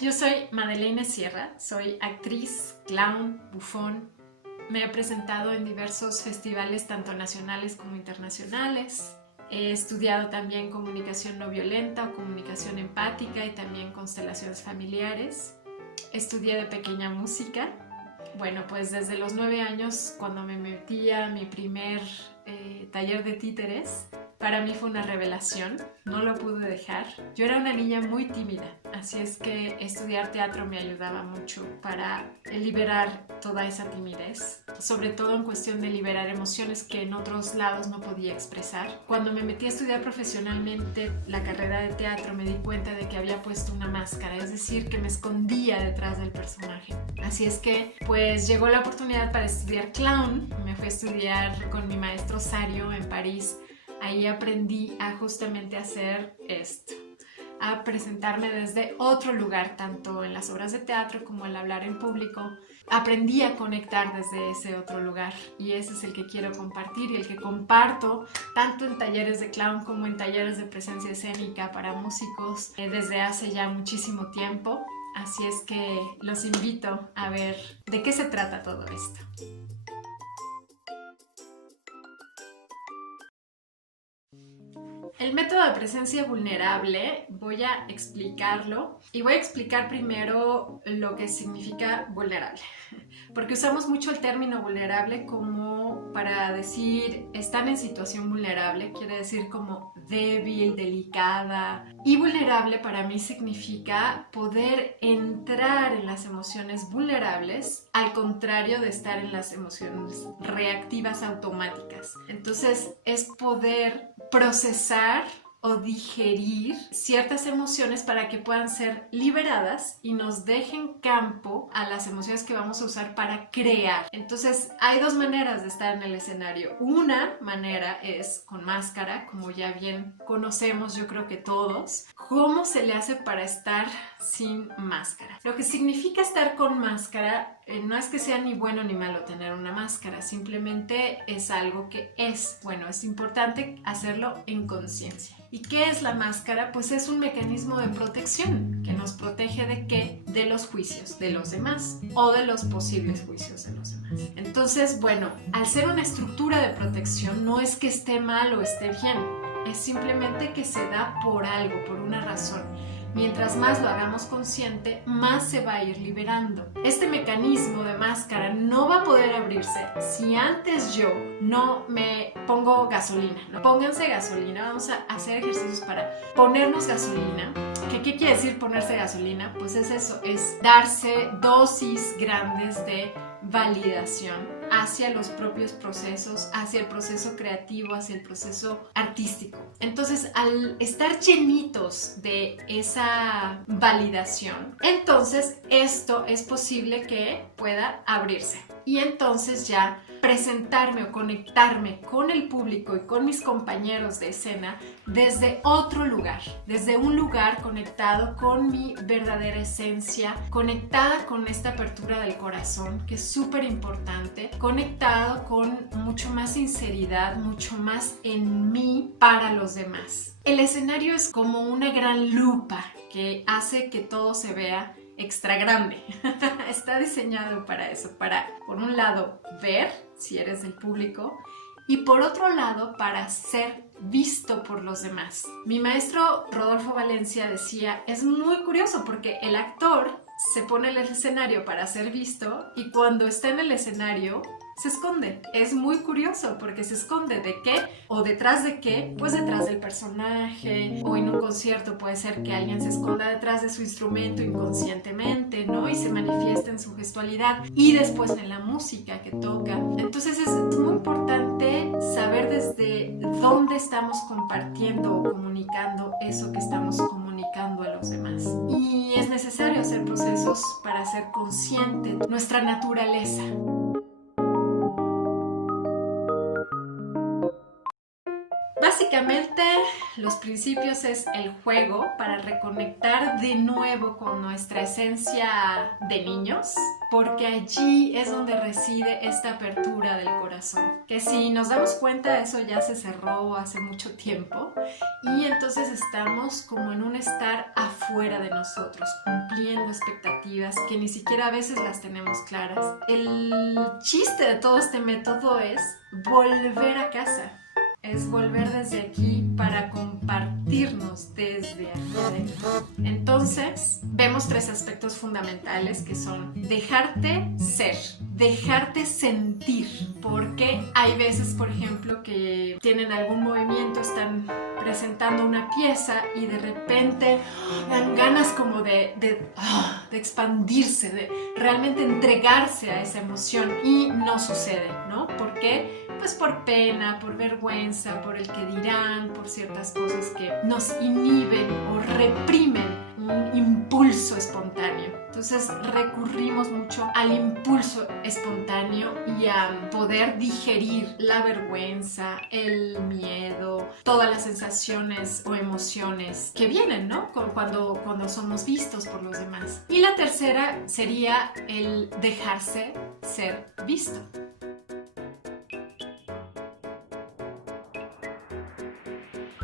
yo soy Madeleine Sierra, soy actriz, clown, bufón. Me he presentado en diversos festivales, tanto nacionales como internacionales. He estudiado también comunicación no violenta o comunicación empática y también constelaciones familiares. Estudié de pequeña música. Bueno, pues desde los 9 años, cuando me metí a mi primer taller de títeres, para mí fue una revelación, no lo pude dejar. Yo era una niña muy tímida, así es que estudiar teatro me ayudaba mucho para liberar toda esa timidez, sobre todo en cuestión de liberar emociones que en otros lados no podía expresar. Cuando me metí a estudiar profesionalmente la carrera de teatro, me di cuenta de que había puesto una máscara, es decir, que me escondía detrás del personaje. Así es que pues llegó la oportunidad para estudiar clown. Me fui a estudiar con mi maestro Sario en París. Ahí aprendí a justamente hacer esto, a presentarme desde otro lugar, tanto en las obras de teatro como el hablar en público. Aprendí a conectar desde ese otro lugar y ese es el que quiero compartir y el que comparto tanto en talleres de clown como en talleres de presencia escénica para músicos desde hace ya muchísimo tiempo. Así es que los invito a ver de qué se trata todo esto. El método de presencia vulnerable voy a explicarlo y voy a explicar primero lo que significa vulnerable, porque usamos mucho el término vulnerable como para decir están en situación vulnerable, quiere decir como débil, delicada, y vulnerable para mí significa poder entrar en las emociones vulnerables al contrario de estar en las emociones reactivas automáticas. Entonces es poder procesar o digerir ciertas emociones para que puedan ser liberadas y nos dejen campo a las emociones que vamos a usar para crear. Entonces hay dos maneras de estar en el escenario. Una manera es con máscara, como ya bien conocemos, yo creo que todos. ¿Cómo se le hace para estar sin máscara? Lo que significa estar con máscara no es que sea ni bueno ni malo tener una máscara, simplemente es algo que es. Bueno, es importante hacerlo en conciencia. ¿Y qué es la máscara? Pues es un mecanismo de protección que nos protege ¿de qué? De los juicios de los demás o de los posibles juicios de los demás. Entonces, bueno, al ser una estructura de protección no es que esté mal o esté bien, es simplemente que se da por algo, por una razón. Mientras más lo hagamos consciente, más se va a ir liberando. Este mecanismo de máscara no va a poder abrirse si antes yo no me pongo gasolina. ¿No? Pónganse gasolina, vamos a hacer ejercicios para ponernos gasolina. ¿Qué quiere decir ponerse gasolina? Pues es eso, es darse dosis grandes de validación hacia los propios procesos, hacia el proceso creativo, hacia el proceso artístico. Entonces, al estar llenitos de esa validación, entonces esto es posible que pueda abrirse. Y entonces ya presentarme o conectarme con el público y con mis compañeros de escena desde otro lugar, desde un lugar conectado con mi verdadera esencia, conectada con esta apertura del corazón, que es súper importante, conectado con mucho más sinceridad, mucho más en mí para los demás. El escenario es como una gran lupa que hace que todo se vea extra grande. Está diseñado para eso, para, por un lado, ver si eres el público y por otro lado, para ser visto por los demás. Mi maestro Rodolfo Valencia decía, es muy curioso porque el actor se pone en el escenario para ser visto y cuando está en el escenario se esconde. Es muy curioso porque se esconde ¿de qué? ¿O detrás de qué? Pues detrás del personaje, o en un concierto puede ser que alguien se esconda detrás de su instrumento inconscientemente, ¿no? Y se manifiesta en su gestualidad y después en la música que toca. Entonces es muy importante saber desde dónde estamos compartiendo o comunicando eso que estamos comunicando a los demás. Y es necesario hacer procesos para hacer consciente nuestra naturaleza. Básicamente, los principios es el juego para reconectar de nuevo con nuestra esencia de niños, porque allí es donde reside esta apertura del corazón, que si nos damos cuenta eso ya se cerró hace mucho tiempo y entonces estamos como en un estar afuera de nosotros, cumpliendo expectativas que ni siquiera a veces las tenemos claras. El chiste de todo este método es volver a casa. Es volver desde aquí para compartirnos desde aquí adentro. Entonces, vemos 3 aspectos fundamentales que son dejarte ser, dejarte sentir, porque hay veces, por ejemplo, que tienen algún movimiento, están presentando una pieza y de repente dan ganas como de expandirse, de realmente entregarse a esa emoción y no sucede, ¿no? ¿Por qué? Pues por pena, por vergüenza, por el que dirán, por ciertas cosas que nos inhiben o reprimen un impulso espontáneo. Entonces recurrimos mucho al impulso espontáneo y a poder digerir la vergüenza, el miedo, todas las sensaciones o emociones que vienen, ¿no? Cuando somos vistos por los demás. Y la tercera sería el dejarse ser visto.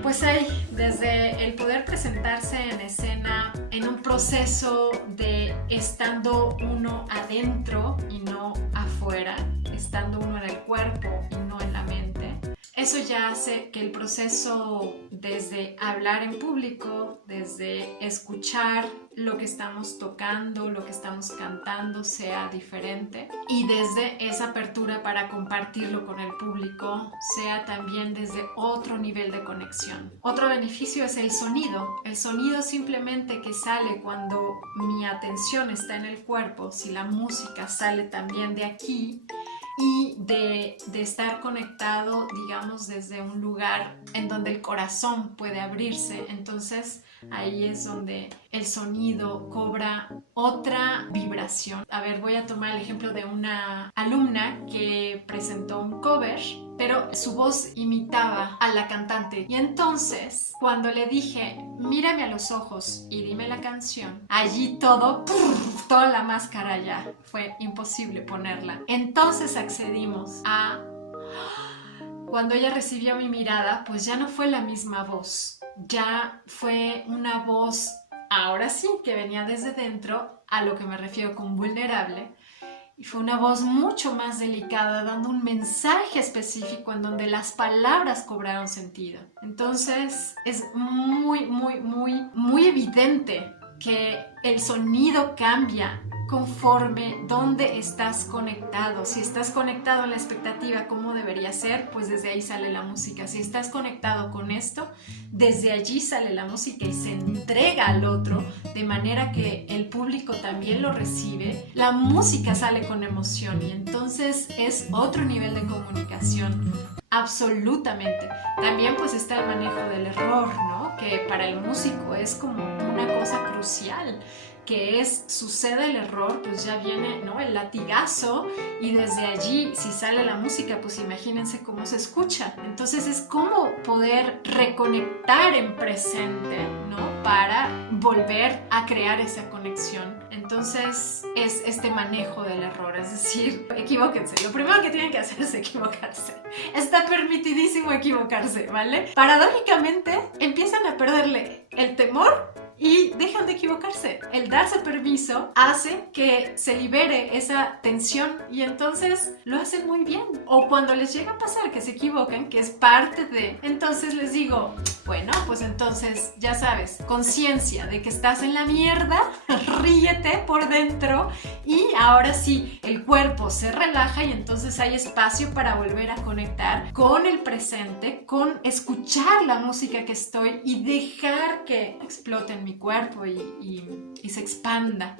Pues hay desde el poder presentarse en escena en un proceso de estando uno adentro y no afuera, estando uno en el cuerpo y no en la mente. Eso ya hace que el proceso desde hablar en público, desde escuchar lo que estamos tocando, lo que estamos cantando sea diferente y desde esa apertura para compartirlo con el público sea también desde otro nivel de conexión. Otro beneficio es el sonido simplemente que sale cuando mi atención está en el cuerpo, si la música sale también de aquí y de estar conectado, digamos, desde un lugar en donde el corazón puede abrirse. Entonces ahí es donde el sonido cobra otra vibración. A ver, voy a tomar el ejemplo de una alumna que presentó un cover, pero su voz imitaba a la cantante. Y entonces, cuando le dije, mírame a los ojos y dime la canción, allí toda la máscara ya, fue imposible ponerla. Entonces accedimos a... Cuando ella recibió mi mirada, pues ya no fue la misma voz, ya fue una voz, ahora sí, que venía desde dentro, a lo que me refiero con vulnerable, y fue una voz mucho más delicada, dando un mensaje específico en donde las palabras cobraron sentido. Entonces es muy evidente que el sonido cambia conforme dónde estás conectado. Si estás conectado en la expectativa cómo debería ser, pues desde ahí sale la música. Si estás conectado con esto, desde allí sale la música y se entrega al otro de manera que el público también lo recibe. La música sale con emoción y entonces es otro nivel de comunicación. Absolutamente. También pues está el manejo del error, ¿no? Que para el músico es como una cosa crucial, que es, sucede el error, pues ya viene, ¿no?, el latigazo y desde allí, si sale la música, pues imagínense cómo se escucha. Entonces es como poder reconectar en presente, ¿no?, para volver a crear esa conexión. Entonces es este manejo del error, es decir, equivóquense. Lo primero que tienen que hacer es equivocarse. Está permitidísimo equivocarse, ¿vale? Paradójicamente empiezan a perderle el temor y dejan de equivocarse. El darse permiso hace que se libere esa tensión y entonces lo hacen muy bien. O cuando les llega a pasar que se equivocan, que es parte de, entonces les digo, bueno, pues entonces ya sabes, conciencia de que estás en la mierda, ríete por dentro y ahora sí, el cuerpo se relaja y entonces hay espacio para volver a conectar con el presente, con escuchar la música que estoy y dejar que explote en mi cuerpo y se expanda.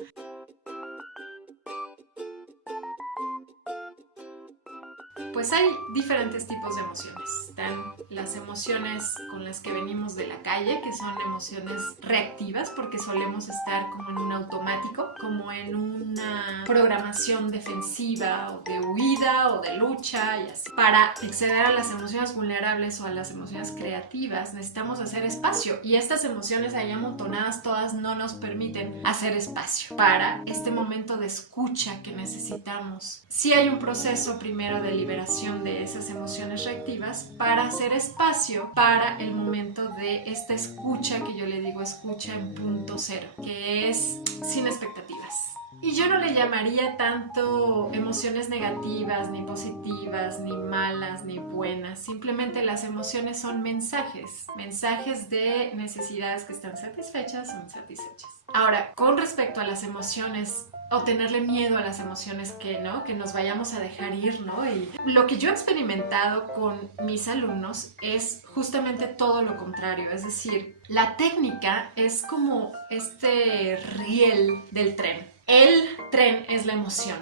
Pues hay diferentes tipos de emociones. están las emociones con las que venimos de la calle, que son emociones reactivas, porque solemos estar como en un automático, como en una programación defensiva o de huida o de lucha y así. Para acceder a las emociones vulnerables o a las emociones creativas necesitamos hacer espacio, y estas emociones ahí amontonadas todas no nos permiten hacer espacio para este momento de escucha que necesitamos. Sí hay un proceso primero de liberación de esas emociones reactivas para hacer espacio para el momento de esta escucha, que yo le digo escucha en punto cero, que es sin expectativas. Y yo no le llamaría tanto emociones negativas, ni positivas, ni malas, ni buenas. Simplemente las emociones son mensajes, mensajes de necesidades que están satisfechas o insatisfechas. Ahora, con respecto a las emociones, o tenerle miedo a las emociones que nos vayamos a dejar ir, ¿no? Y lo que yo he experimentado con mis alumnos es justamente todo lo contrario. Es decir, la técnica es como este riel del tren. El tren es la emoción.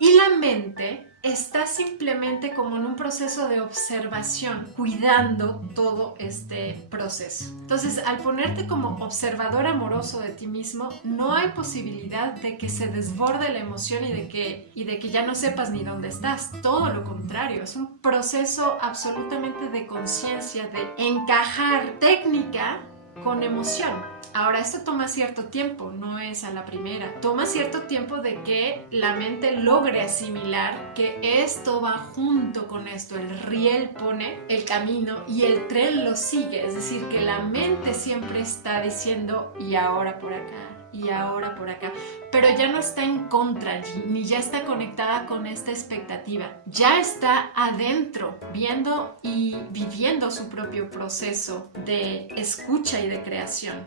Y la mente está simplemente como en un proceso de observación, cuidando todo este proceso. Entonces, al ponerte como observador amoroso de ti mismo, no hay posibilidad de que se desborde la emoción y de que ya no sepas ni dónde estás. Todo lo contrario, es un proceso absolutamente de conciencia, de encajar técnica con emoción. Ahora, esto toma cierto tiempo, no es a la primera. Toma cierto tiempo de que la mente logre asimilar que esto va junto con esto. El riel pone el camino y el tren lo sigue. Es decir, que la mente siempre está diciendo y ahora por acá, y ahora por acá, pero ya no está en contra, ni ya está conectada con esta expectativa, ya está adentro, viendo y viviendo su propio proceso de escucha y de creación.